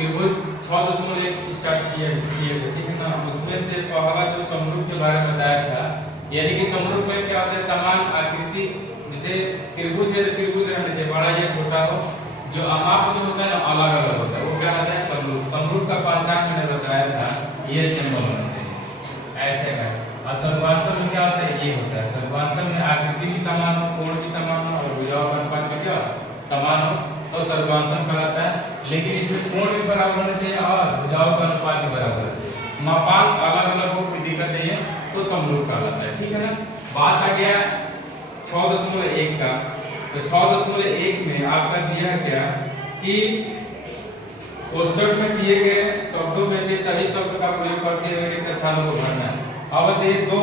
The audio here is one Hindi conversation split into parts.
त्रिभुज 6.1 स्टार्ट किए थे, ठीक है ना। उसमें से पहला जो समरूप के बारे में बताया था, यानी कि समरूप में क्या होता है, समान आकृति, जैसे त्रिभुज है तो त्रिभुज रहना चाहिए, बड़ा या छोटा हो, जो अमाप जो होता है ना अलग अलग होता है, वो क्या रहता है समरूप। समरूप का पहचान मैंने बताया था, ये सिंबल होना चाहिए ऐसे का। और सर्वांशम में क्या होता है, ये होता है। सर्वांशम में आकृति भी समान हो, कोण भी समान हो और भुजाओं का अनुपात में क्या समान हो तो सर्वांशम कहलाता है। लेकिन इसमें कोण भी बराबर होना चाहिए और भुजाओं का अनुपात भी बराबर होना चाहिए, मापांक अलग अलग हो, कोई दिक्कत नहीं है, तो समरूप कहलाता है, ठीक है ना। बात आ गया 6.1 का। तो 6.1 में आपका दिया क्या कि कोष्ठक में दिए गए शब्दों में से सही शब्द का प्रयोग करते हुए रिक्त स्थानों को भरना है। अब ये दो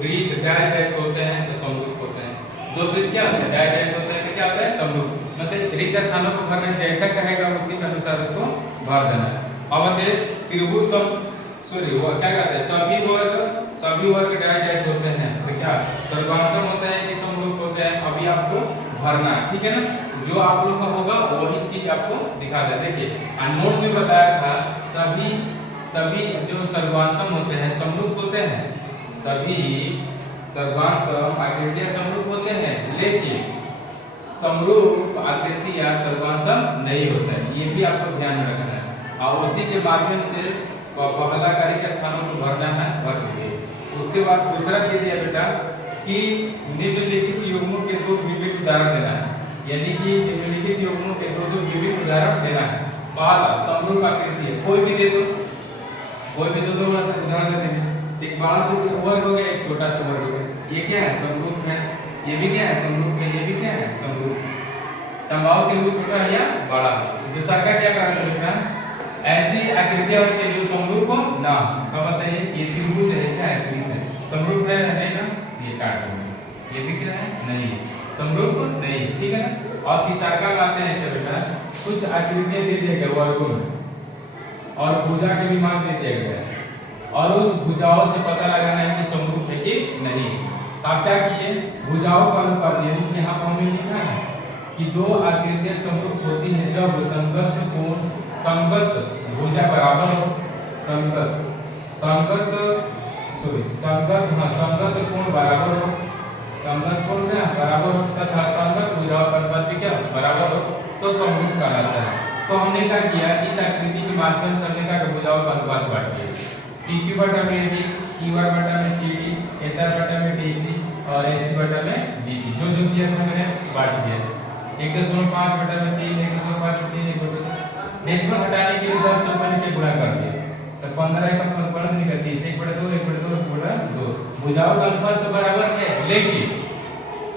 वृत्त डैश डैश होते हैं तो समरूप होते हैं, दो वृत्त क्या होते हैं डैश डैश होते हैं तो क्या होता है समरूप, मतलब रिक्त स्थानों को भरना जैसा कहेगा उसी के अनुसार उसको भर देना है। अब ये त्रिभुज सब सॉरी वो क्या कहते हैं सभी वर्ग डैश डैश होते हैं तो क्या सर्वांशम होता है कि समरूप होते हैं, अभी आपको भरना है, ठीक है ना। जो आप लोग का होगा वही चीज आपको दिखा दे। देखिए नोट्स में बताया था सभी जो सर्वांशम होते हैं समरूप होते हैं, सभी सर्वांशम आकृतियां समरूप होते हैं, लेकिन समरूप आकृति या सर्वांशम नहीं होता है, ये भी आपको ध्यान में रखना है। और उसी के माध्यम से पहला कार्य के स्थानों को भरना है, भर दीजिए। उसके बाद दूसरा दे दिया बेटा कि निम्नलिखित युग्मों के दो विविध उदाहरण देना है, यानी कि निम्नलिखित युग्मों के दो विविध उदाहरण देना है। पहला समरूप आकृति है, कोई भी दे दो, कोई भी दो उदाहरण दे देंगे। एक बड़ा से वर्ग हो गया, एक छोटा सा वर्ग हो गया, ये क्या है समरूप है, ये भी क्या है समरूप है, ये भी क्या है समरूप। समबाहु त्रिभुज छोटा है या बड़ा है। दूसरा का क्या कारण है, ऐसी आकृतियां होती जो समरूप हो ना, क्या बताइए ये त्रिभुज है क्या है त्रिभुज है समरूप है नहीं ना, ये काट दो, ये भी क्या है नहीं समरूप नहीं, ठीक है ना। और तीसरा का लाते हैं क्या बेटा, कुछ आकृतियां दे दिया गया वर्गों में और भुजा के भी मान दे दिया गया है और उस भुजाओं से पता लगाना है कि समरूप है कि नहीं। आप क्या कीजिए भुजाओं का अनुपात, यानी कि यहाँ पर हमने लिखा है कि दो आकृतियां समरूप होती हैं जब संगत कोण संगत भुजा बराबर हो, संगत कोण बराबर हो, संगत कोण में बराबर हो तथा संगत भुजाओं का अनुपात क्या बराबर हो तो समरूप कहलाता है। तो हमने क्या किया, इस आकृति के माध्यम से हमने क्या भुजाओं का अनुपात बांट दिया, PQ बटा में AD, QR बटा में CD, SR बटा में DC और SB बटा में GD, जो दिया था मैंने बांट दिया। 1.5 बटा में 3, 1.5 में 3, 1 डेसिमल हटाने के लिए 10 से ऊपर नीचे गुणा कर दिया तो 15 का 15 निकलती है, 1/2 1/2 भुजाओं का अनुपात तो बराबर है, लेकिन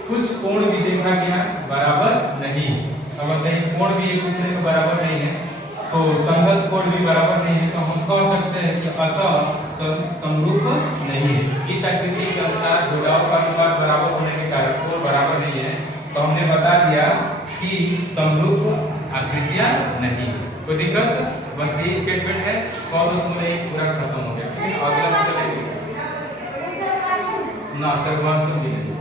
कुछ कोण भी देखा गया बराबर नहीं। अब बताइए कोण भी एक दूसरे के बराबर नहीं है तो संगत कोण भी बराबर नहीं है, तो हम कह सकते हैं कि अतः समरूप नहीं है। इस आकृति के अनुसार भुजाओं का अनुपात बराबर होने के कारण कोण बराबर नहीं है, तो हमने बता दिया कि समरूप आकृतियां नहीं। कोई दिक्कत, बस ये स्टेटमेंट है, 100 पूरा खत्म हो गया। अगला मतलब ना सर्वांशम भी नहीं।